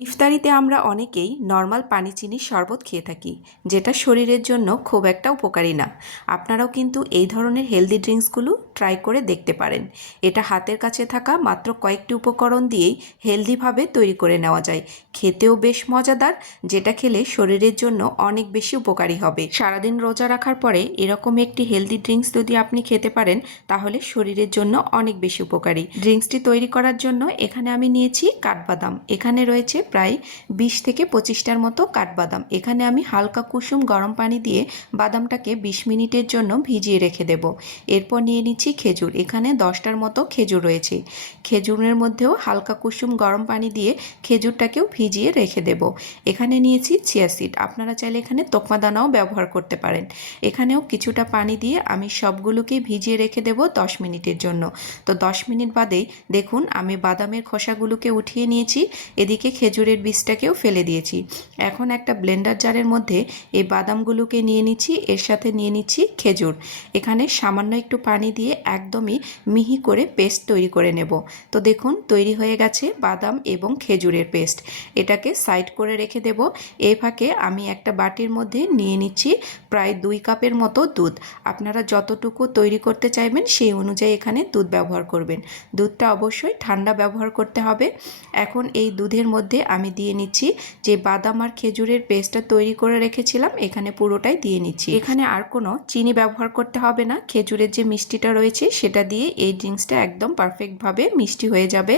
ইফতারিতে আমরা অনেকেই নর্মাল পানি চিনির শরবত খেয়ে থাকি, যেটা শরীরের জন্য খুব একটা উপকারী না। আপনারাও কিন্তু এই ধরনের হেলদি ড্রিঙ্কসগুলো ট্রাই করে দেখতে পারেন। এটা হাতের কাছে থাকা মাত্র কয়েকটি উপকরণ দিয়েই হেলদিভাবে তৈরি করে নেওয়া যায়। খেতেও বেশ মজাদার, যেটা খেলে শরীরের জন্য অনেক বেশি উপকারী হবে। সারাদিন রোজা রাখার পরে এরকম একটি হেলদি ড্রিঙ্কস যদি আপনি খেতে পারেন, তাহলে শরীরের জন্য অনেক বেশি উপকারী। ড্রিঙ্কসটি তৈরি করার জন্য এখানে আমি নিয়েছি কাঠবাদাম। এখানে রয়েছে প্রায় 20 থেকে 25টার মতো কাঠবাদাম। এখানে আমি হালকা কুসুম গরম পানি দিয়ে বাদামটাকে 20 মিনিটের জন্য ভিজিয়ে রেখে দেব। এরপর নিয়ে নিচ্ছি খেজুর। এখানে 10টার মতো খেজুর রয়েছে। খেজুরের মধ্যেও হালকা কুসুম গরম পানি দিয়ে খেজুরটাকেও ভিজিয়ে রেখে দেব। এখানে নিয়েছি চিয়া সিড। আপনারা চাইলে এখানে তোকমা দানাও ব্যবহার করতে পারেন। এখানেও কিছুটা পানি দিয়ে আমি সবগুলোকে ভিজিয়ে রেখে দেব 10 মিনিটের জন্য। তো 10 মিনিট বাদেই দেখুন আমি বাদামের খোসাগুলোকে উঠিয়ে নিয়েছি, এদিকে খেজুরের বীজটাকেও ফেলে দিয়েছি। এখন একটা ব্লেন্ডার জারের মধ্যে এই বাদামগুলোকে নিয়ে নিচ্ছি, এর সাথে নিয়ে নিচ্ছি খেজুর। এখানে সামান্য একটু পানি দিয়ে একদমই মিহি করে পেস্ট তৈরি করে নেব। তো দেখুন তৈরি হয়ে গেছে বাদাম এবং খেজুরের পেস্ট। এটাকে সাইড করে রেখে দেব। এই ফাঁকে আমি একটা বাটির মধ্যে নিয়ে নিচ্ছি প্রায় 2 কাপের মতো দুধ। আপনারা যতটুকু তৈরি করতে চাইবেন সেই অনুযায়ী এখানে দুধ ব্যবহার করবেন। দুধটা অবশ্যই ঠান্ডা ব্যবহার করতে হবে। এখন এই দুধের মধ্যে আমি দিয়ে নিচ্ছি যে বাদাম আর খেজুরের পেস্টটা তৈরি করে রেখেছিলাম, এখানে পুরোটাই দিয়ে নিচ্ছি। এখানে আর কোনো চিনি ব্যবহার করতে হবে না। খেজুরের যে মিষ্টিটা রয়েছে সেটা দিয়ে এই ড্রিঙ্কসটা একদম পারফেক্টভাবে মিষ্টি হয়ে যাবে।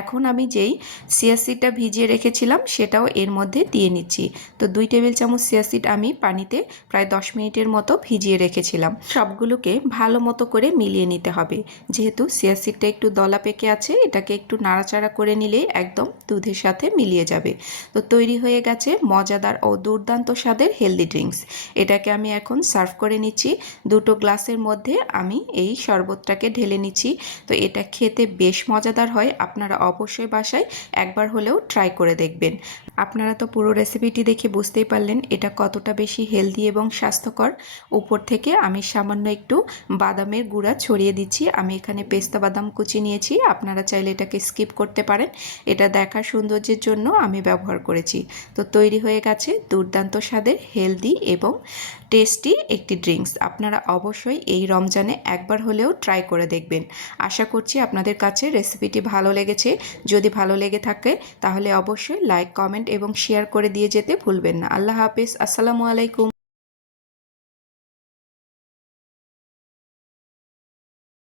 এখন আমি যেই চিয়া সিডটা ভিজিয়ে রেখেছিলাম সেটাও এর মধ্যে দিয়ে নিচ্ছি। তো 2 টেবিল চামচ চিয়া সিড আমি পানিতে প্রায় 10 মিনিটের মতো ভিজিয়ে রেখেছিলাম। সবগুলোকে ভালো মতো করে মিলিয়ে নিতে হবে। যেহেতু চিয়া সিডটা একটু দলা পেকে আছে, এটাকে একটু নাড়াচাড়া করে নিলেই একদম দুধের সাথে মিলিয়ে যাবে। তো তৈরি হয়ে গেছে মজাদার ও দুর্দান্ত স্বাদের হেলদি ড্রিঙ্কস। এটাকে আমি এখন সার্ভ করে নিচ্ছি। দুটো গ্লাসের মধ্যে আমি এই শরবতটাকে ঢেলে নিচ্ছি। তো এটা খেতে বেশ মজাদার হয়। আপনারা অবশ্যই বাসায় একবার হলেও ট্রাই করে দেখবেন। আপনারা তো পুরো রেসিপিটি দেখে বুঝতেই পারলেন এটা কতটা বেশি হেলদি এবং স্বাস্থ্যকর। উপর থেকে আমি সামান্য একটু বাদামের গুঁড়া ছড়িয়ে দিচ্ছি। আমি এখানে পেস্তা বাদাম কুচি নিয়েছি, আপনারা চাইলে এটাকে স্কিপ করতে পারেন। এটা দেখার সৌন্দর্যের জন্য আমি ব্যবহার করেছি। তো তৈরি হয়ে গেছে দুর্দান্ত স্বাদের হেলদি এবং টেস্টি একটি ড্রিঙ্কস। আপনারা অবশ্যই এই রমজানে একবার হলেও ট্রাই করে দেখবেন। আশা করছি আপনাদের কাছে রেসিপিটি ভালো লেগেছে। যদি ভালো লেগে থাকে তাহলে অবশ্যই লাইক, কমেন্ট এবং শেয়ার করে দিয়ে যেতে ভুলবেন না। আল্লাহ হাফেজ। আসসালামু আলাইকুম।